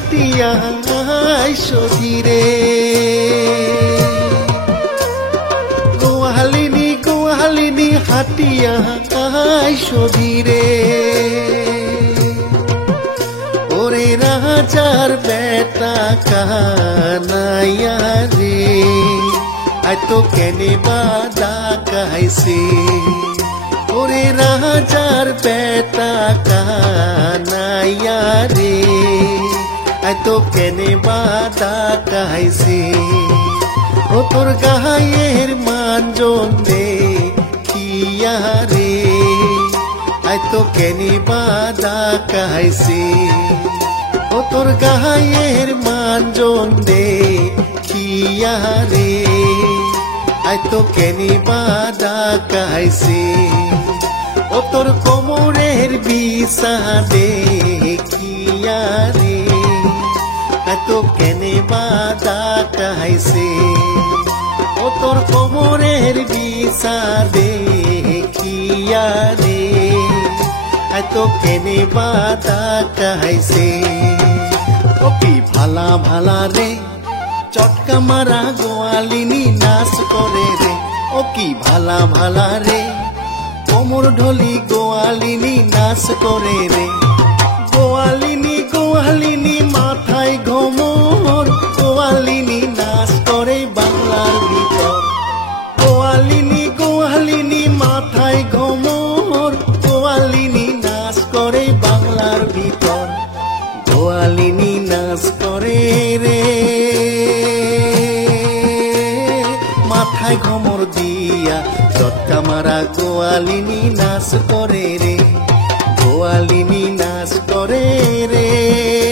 হাটিয়া আইসো ধীরে গোয়ালিনী হাটিয়া আইসো ধীরে ওরে রাজার বেটা কানাইয়া রে আয় তো কেনে বাদা কাইছে ওরে রাজার বেটা কানাইয়া রে আয় তো কেনে বাদা কাইছে ও তোর গায়ের মানজন রে কিয়া রে আয় তো কেনে বাদা কাইছে ও তোর গায়ের মানজন রে কিয়া রে আয় তো কেনে বাদা কাইছে ও তোর কোমরের বিষাদে কিয়া রে আয় তো কেনে বাদা কাইছে ও তোর কোমরের বিষাদে কিয়া রে আয় তো কেনে বাদা কাইছে ও কি ভালা ভালা রে চটকা মারা গোয়ালিনী নাচ করে রে ও কি ভালা ভালা রে কোমর ঢলি গোয়ালিনী নাচ করে রে গোয়ালিনী মাথায় ঘোমর গোয়ালিনী নাচ করে বাংলার ভিতর গোয়ালিনী মাথায় ঘোমর গোয়ালিনী নাচ করে বাংলার ভিতর গোয়ালিনী নাচ করে রে মাথায় ঘোমর দিয়া চটকা মারা গোয়ালিনী নাচ করে রে গোয়ালিনী নাচ করে রে